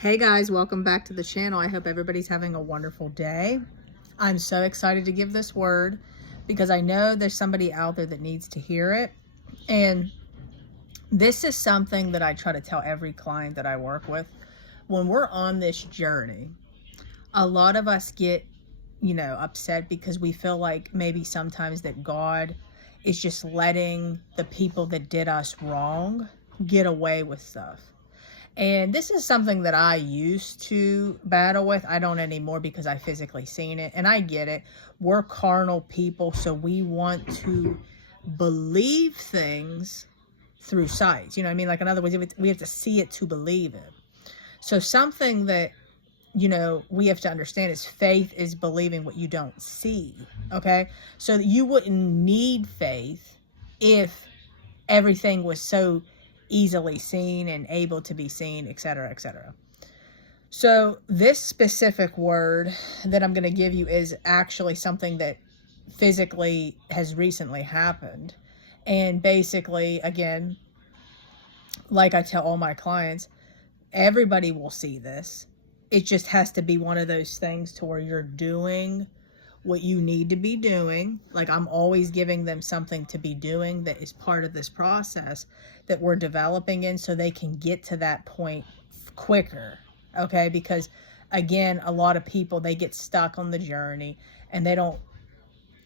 Hey guys, welcome back to the channel. I hope everybody's having a wonderful day. I'm so excited to give this word because I know there's somebody out there that needs to hear it. And this is something that I try to tell every client that I work with. When we're on this journey, a lot of us get, upset because we feel like maybe sometimes that God is just letting the people that did us wrong get away with stuff. And this is something that I used to battle with. I don't anymore because I physically seen it. And I get it. We're carnal people, so we want to believe things through sight. You know what I mean? Like, in other words, we have to see it to believe it. So something that, we have to understand is faith is believing what you don't see. Okay? So you wouldn't need faith if everything was so easily seen and able to be seen, etc., etc. So this specific word that I'm going to give you is actually something that physically has recently happened. And basically, again, like I tell all my clients, everybody will see this. It just has to be one of those things to where you're doing what you need to be doing. Like, I'm always giving them something to be doing that is part of this process that we're developing in, so they can get to that point quicker. Okay? Because again, a lot of people, they get stuck on the journey and they don't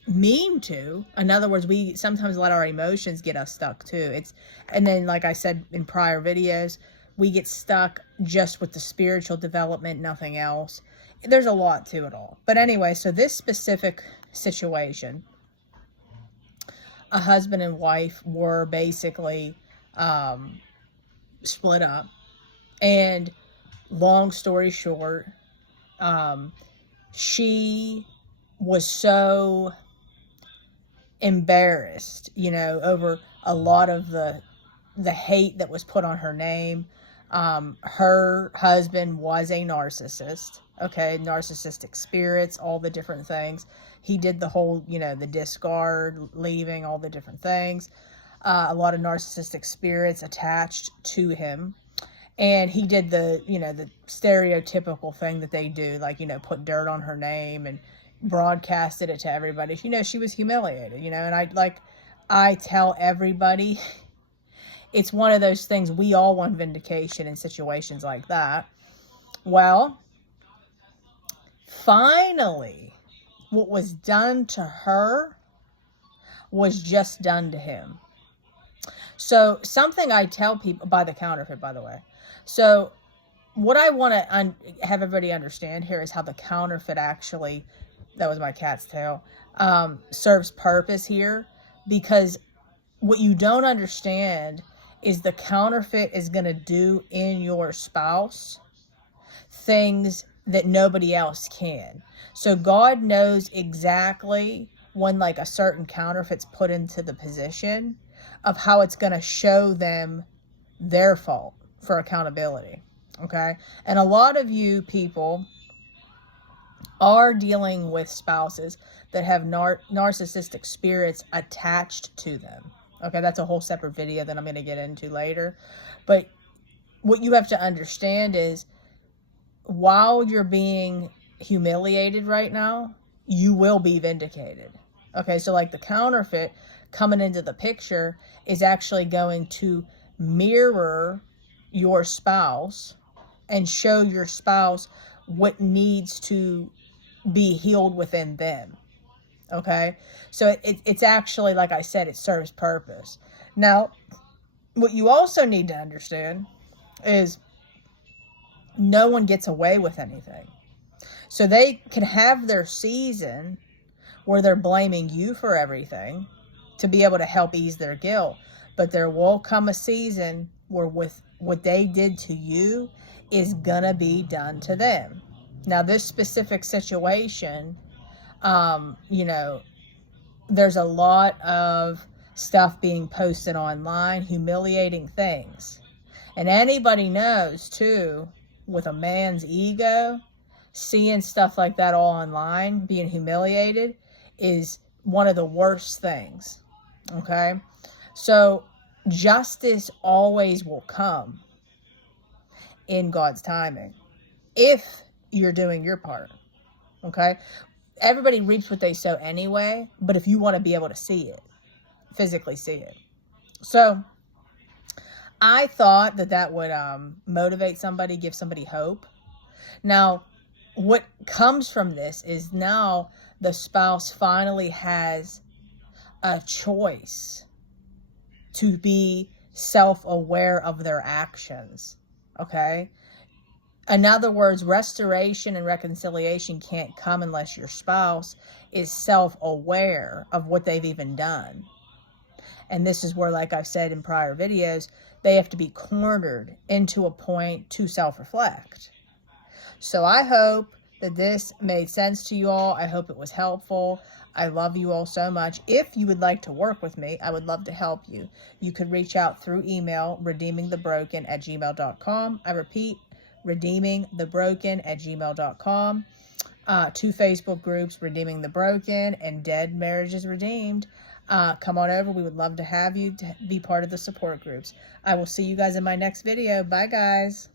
mean to. In other words, we sometimes let our emotions get us stuck too. And then, like I said in prior videos, we get stuck just with the spiritual development, nothing else. There's a lot to it all. But anyway, so this specific situation, a husband and wife were basically split up. And long story short, she was so embarrassed, over a lot of the hate that was put on her name. Her husband was a narcissist. Okay, narcissistic spirits, all the different things. He did the whole, the discard, leaving, all the different things. A lot of narcissistic spirits attached to him. And he did the, the stereotypical thing that they do, like, put dirt on her name and broadcasted it to everybody. She was humiliated, and I tell everybody, it's one of those things, we all want vindication in situations like that. Well, finally, what was done to her was just done to him. So something I tell people, by the counterfeit, by the way. So what I want to have everybody understand here is how the counterfeit actually, that was my cat's tail, serves purpose here. Because what you don't understand is the counterfeit is going to do in your spouse things that nobody else can. So God knows exactly when, like, a certain counterfeit's put into the position of how it's going to show them their fault for accountability. Okay? And a lot of you people are dealing with spouses that have narcissistic spirits attached to them. Okay, that's a whole separate video that I'm going to get into later. But what you have to understand is, while you're being humiliated right now, you will be vindicated. Okay, so like the counterfeit coming into the picture is actually going to mirror your spouse and show your spouse what needs to be healed within them. Okay, so it's actually, like I said, it serves purpose. Now, what you also need to understand is no one gets away with anything. So they can have their season where they're blaming you for everything to be able to help ease their guilt. But there will come a season where with what they did to you is going to be done to them. Now, this specific situation, there's a lot of stuff being posted online, humiliating things. And anybody knows, too, with a man's ego, seeing stuff like that all online, being humiliated, is one of the worst things. Okay? So, justice always will come. in God's timing, if you're doing your part. Okay? Everybody reaps what they sow anyway, but if you want to be able to see it, physically see it. So I thought that would motivate somebody, give somebody hope. Now, what comes from this is now the spouse finally has a choice to be self-aware of their actions. Okay? In other words, restoration and reconciliation can't come unless your spouse is self-aware of what they've even done. And this is where, like I've said in prior videos, they have to be cornered into a point to self-reflect. So I hope that this made sense to you all. I hope it was helpful. I love you all so much. If you would like to work with me, I would love to help you. You could reach out through email, redeemingthebroken@gmail.com. I repeat, redeemingthebroken@gmail.com. 2 Facebook groups, Redeeming the Broken and Dead Marriages Redeemed. Come on over. We would love to have you to be part of the support groups. I will see you guys in my next video. Bye, guys.